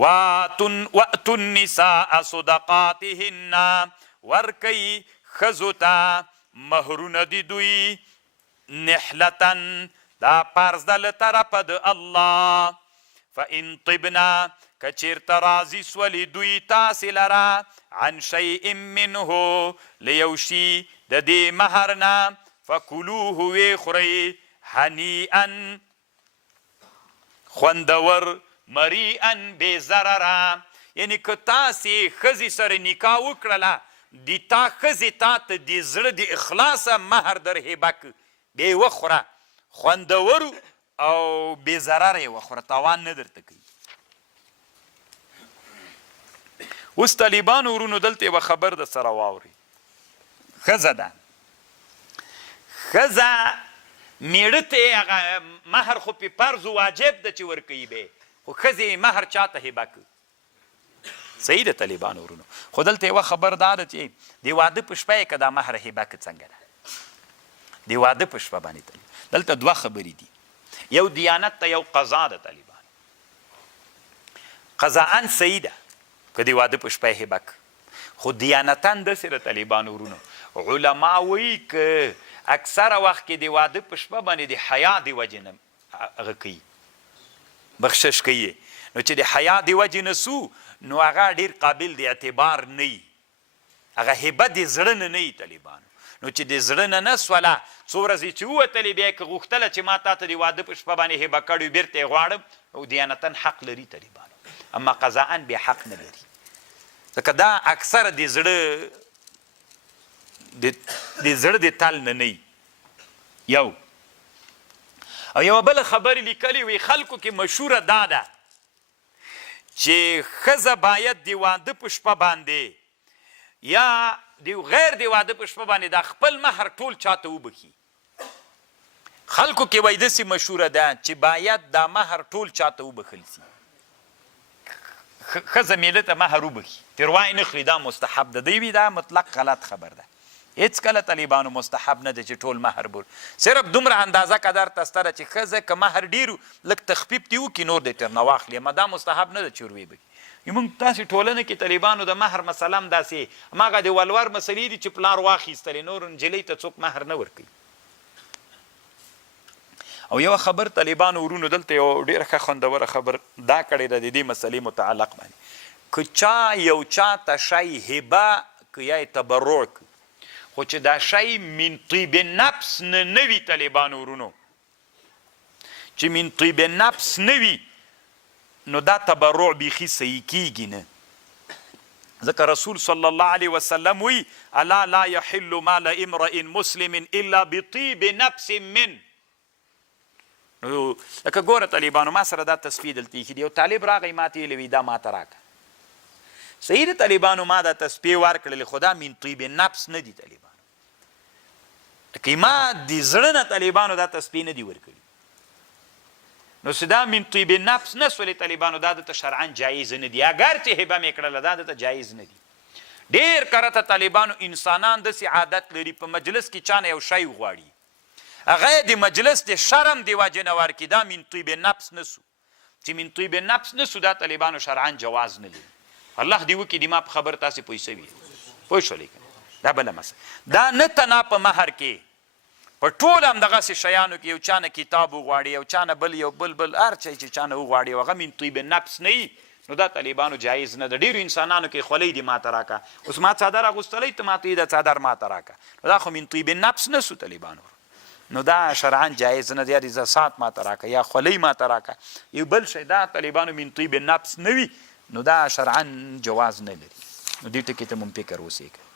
وَأْتُوا النِّسَاءَ صُدَقَاتِهِنَّ ورکی ښځو ته مهرونه د دوی نحلتن دا پارس ده له طرفه د الله فإن طبنا که چیرته راضي سولې دوی تاسې لره عن شیء منه له یو شي د دې مهر نه فکلوه ویې خورئ هنیئا خوندور مریئا بې ضرره یعنی که تاسې ښځې سره نکاح وکړله د تا ښځې تا ته د زړه د اخلاصه مهر در هبه که بیا یې وخوره خوندورو او بې ضرره یې وخوره تاوان نه درته کوي اوس طالبانو ورونو دلته یوه خبر د سره واورئ ښځه ده ښځه میړه ته یې هغه مهر خو پې فرض واجب ده چې ورکوي به خو ښځې مهر چا ته هبه که صحیح ده طالبانو ورونو خو دلته یوه خبر دا ده چې د واده په شپه یې که دا مهر هبه که څنګه ده د واده په شپه باندې دلته دوه خبرې دي یو دیانت ته یو قضا ده طالبانو قضاءً صحیح ده که د واده په شپه یې هبه که خو دیانتاً داسې ده طالبانو ورونو علما وایي که اکثره وخت کې د واده په شپه باندې د حیا د وجې نه هغه کوي بخشش کوي نو چې د حیا د وجې نه سو نو هغه ډېر قابل د اعتبار نه وي هغه هبه د زړه نه نه وي طالبانو نو چې د زړه نه نه سوله څو ورځې چې ووتلې بیا یې که غوښتله چې ما تا ته د واده په شپه باندې هبه کړی بېرته یې غواړم او دیانتاً حق لري طالبانو اما قضاءً بیا حق نه لري ځکه دا اکثره د زړه د تل نه نه یو او یوه بله خبرې لیکلې وي خلکو کې مشهوره دا ده چې ښځه باید د واده په شپه باندې یا د غیر د واده په شپه باندې دا خپل مهر ټول چاته وبخي خلکو کې وایي داسې مشهوره ده چې باید دا مهر ټول چاته وبخل سي ښځه میړه ته مهر وبخي تروای نه خوري دا مستحب ده دوی دا مطلق غلط خبر ده هیڅ کله طالبانو مستحب نه ده چې ټول مهر بول صرف دومره اندازه قدر تسته ده چې ښځه که مهر ډېر لږ تخفیف دې وکړي نور دې ترنه واخلي اما دا مستحب نه ده چې وروی بکړي موږ تاسې ټولنه کې طالبانو د مهر مسله هم داسې هماغه د ولور مسلې دي چې پلار واخیستلې نور نجلۍ ته څوک مهر نه ورکوي او یوه خبر طالبانو ورونو دلته یو ډېره ښه خوندوره خبر دا کړې ده د دې مسلې متعلق باندې که چا یو چا ته شی هبه که یا یې تبرع که خو چې دا شی من طیب نفس نه وي طالبانو ورونو چې من طیب نفس نه وي نو دا تبرع بیخي صحیح کیږي نه ځکه رسول صلی الله علیه وسلم وی الا لا یحل مال امرئ مسلم الا بطیب نفس من نو لکه ګوره طالبانو ما سره دا تصفیه دلته ایښي دی یو طالب راغی ما ته یې وی دا ما ته راکړه صحیح ده طالبانو ما دا تصفیه ورکړلې خو دا من طیب نفس نه دي طالبانو لکه ما د زړه نه طالبانو دا تصفیه نه دي ورکړي نو چې دا من طیب نفس نه سولې طالبانو دا دته شرعاً جایز نه دي اگر چې هبه مې کړله دا دته جایز نه دي ډېر کرته طالبانو انسانان داسې عادت لري په مجلس کې چا نه یو شی وغواړي هغه د مجلس د شرم د وجې نه ورکړي دا من طیب نفس نه سو چې من طیب نفس نه سو دا طالبانو شرعاً جواز نه لري الله دې وکړي د ما په خبر تاسې پوه شوي پوه شولې که دا بله مسله دا نه تنا په مهر کې په ټول همدغسې شیانو کې یو چا نه کتاب وغواړي یو چا نه بل یو بل هر چی چې چا نه وغواړي هغه من طیب نفس نه وي نو دا طالبانو جایز نه ده ډېرو انسانانو کې خولۍ دې ماته راکړه اوس ما څادر اغوستلی ته ماته دا څادر ماته راکړه نو دا خو من طیب نفس نه سو طالبانو نو دا شرعاً جایز نه دی یا د زسات ماته راکړه یا خولۍ ماته راکړه یو بل شی دا طالبانو من طیب نفس نه وي نو دا شرعاً جواز نه لري نو دې ټکي ته مونږ فکر وسې